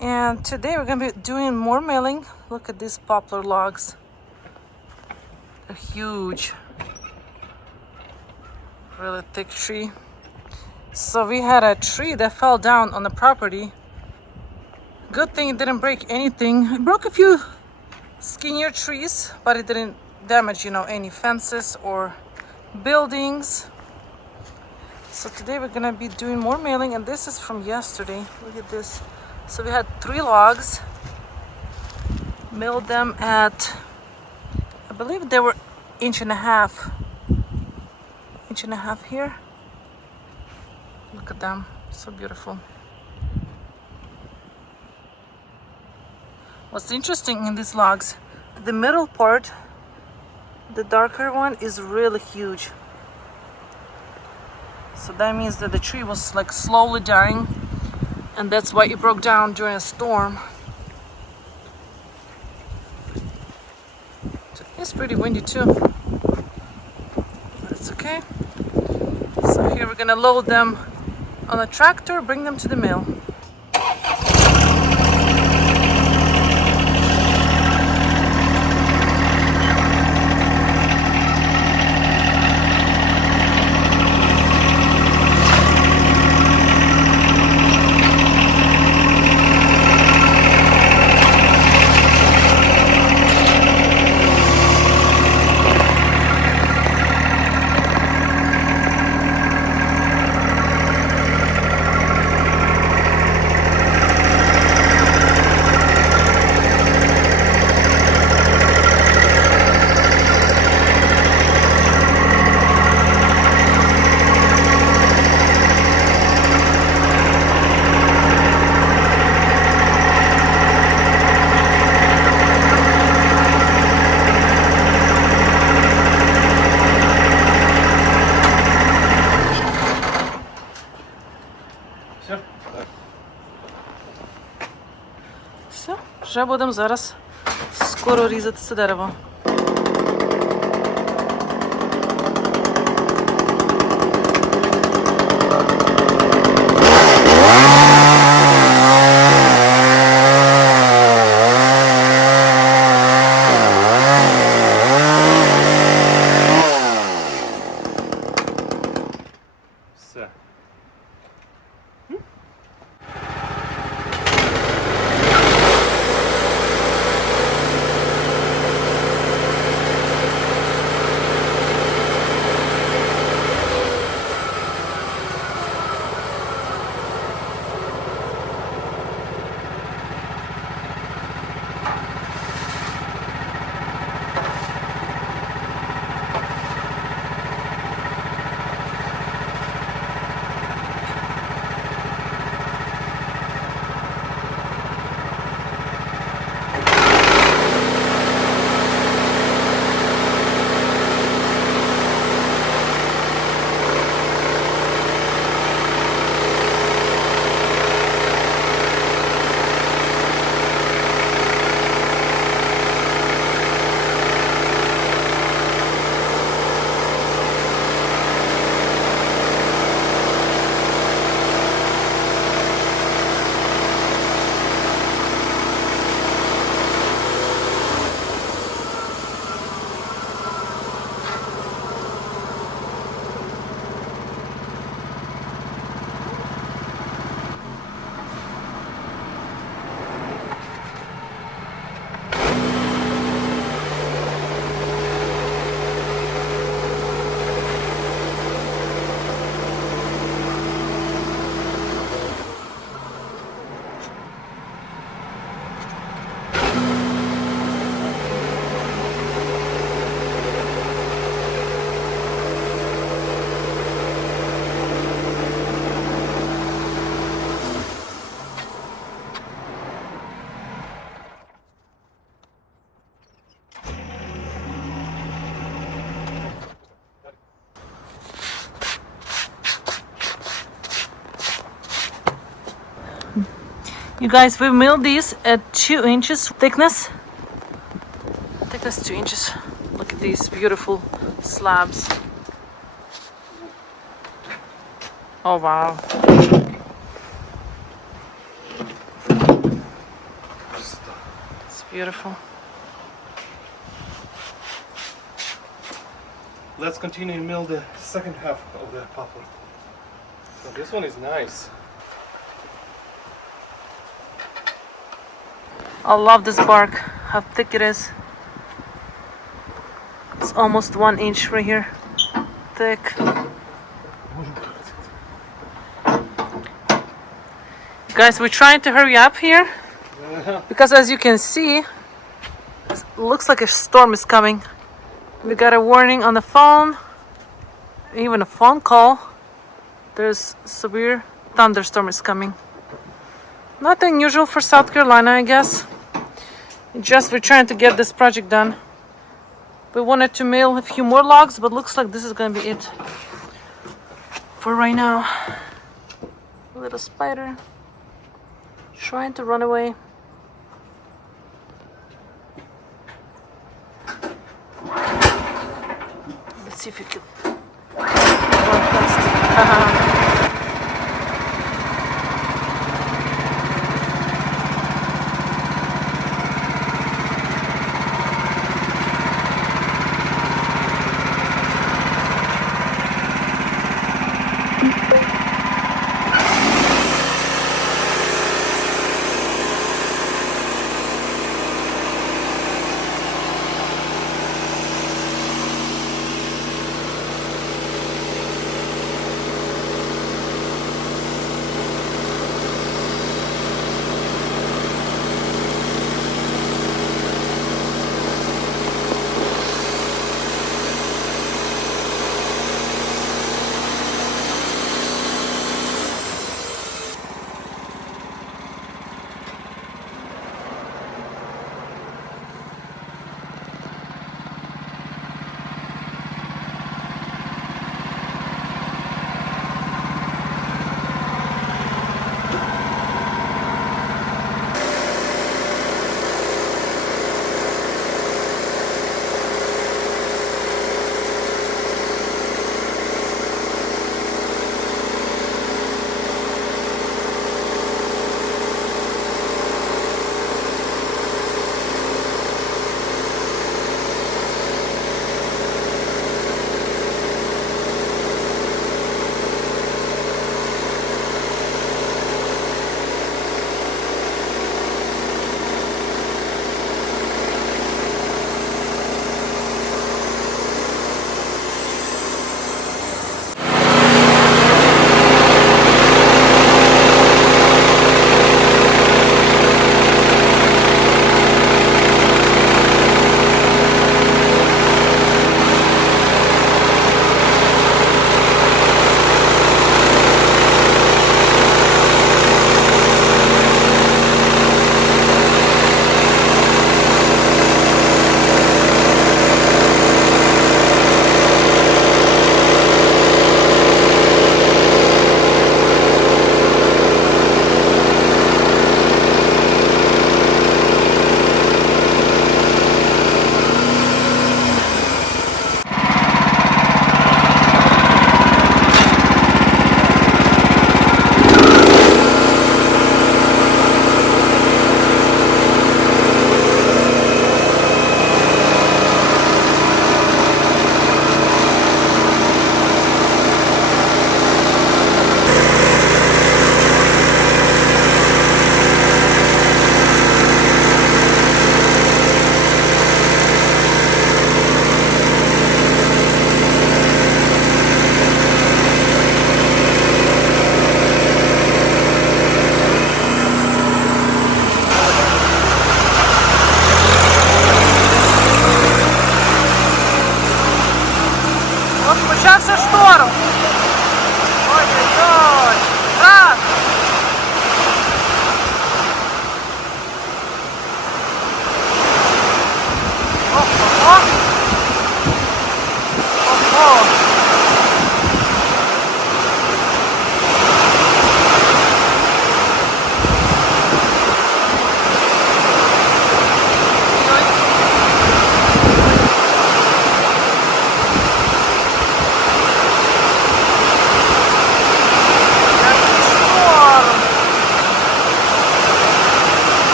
And today we're gonna be doing more milling. Look at these poplar logs. They're huge. Really thick tree. So we had a tree that fell down on the property. Good thing it didn't break anything. It broke a few skinnier trees, but it didn't damage, any fences or buildings. So today we're gonna be doing more mailing, and this is from yesterday. Look at this. So we had 3 logs, milled them at, I believe they were inch and a half here. Look at them, so beautiful. What's interesting in these logs, the middle part, the darker one, is really huge. So that means that the tree was like slowly dying, and that's why it broke down during a storm. It's pretty windy too, but it's okay. So here we're gonna load them on a tractor, bring them to the mill. Все, вже будемо зараз скоро різати це дерево. Все. You guys, we milled these at 2 inches thickness. 2 inches. Look at these beautiful slabs. Oh wow. Beautiful. Let's continue and mill the second half of the poplar. So this one is nice. I love this bark, how thick it is. It's almost 1 inch right here. Thick. Guys, we're trying to hurry up here because as you can see, it looks like a storm is coming. We got a warning on the phone, even a phone call. There's severe thunderstorm is coming. Not unusual for South Carolina, I guess. Just we're trying to get this project done. We wanted to mail a few more logs, but looks like this is gonna be it for right now. A little spider trying to run away. Let's see if you can run fast.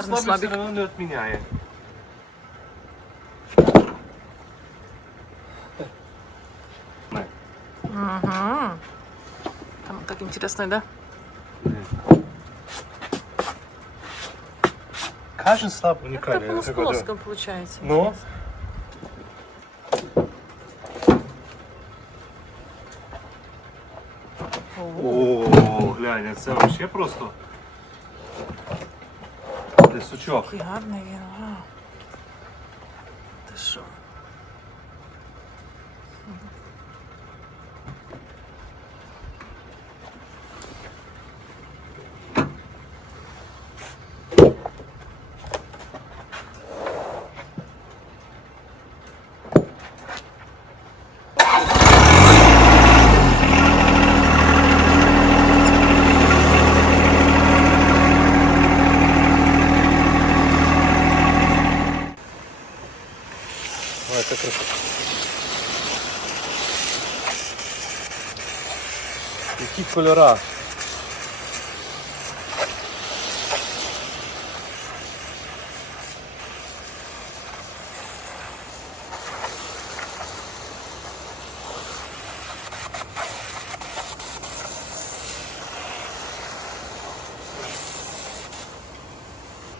Гарний слабый все слабик. равно не отменяет. Угу. Там так интересно, да? Каждый слаб Как-то уникальный. по плоском получается. Ну? О, глянь, це вообще просто. Це сучок. Який гарний він, вау. Ти що? Ой, це красиво. Які кольора.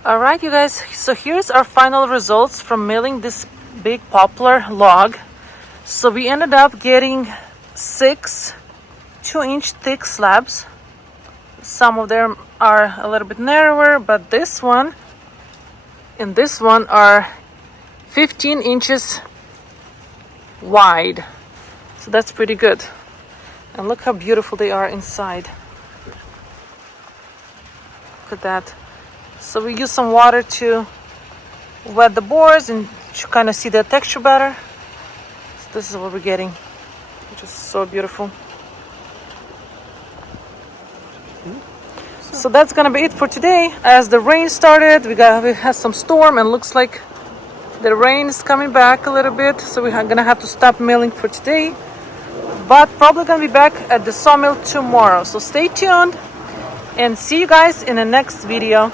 Alright, you guys, so here's our final results from milling this big poplar log. So we ended up getting 6 2-inch thick slabs. Some of them are a little bit narrower, but this one and this one are 15 inches wide. So that's pretty good. And look how beautiful they are inside. Look at that. So we use some water to wet the boards and to kind of see the texture better. So this is what we're getting, which is so beautiful. So that's gonna be it for today. As the rain started, we had some storm, and looks like the rain is coming back a little bit. So we're gonna have to stop milling for today, but probably gonna be back at the sawmill tomorrow. So stay tuned and see you guys in the next video.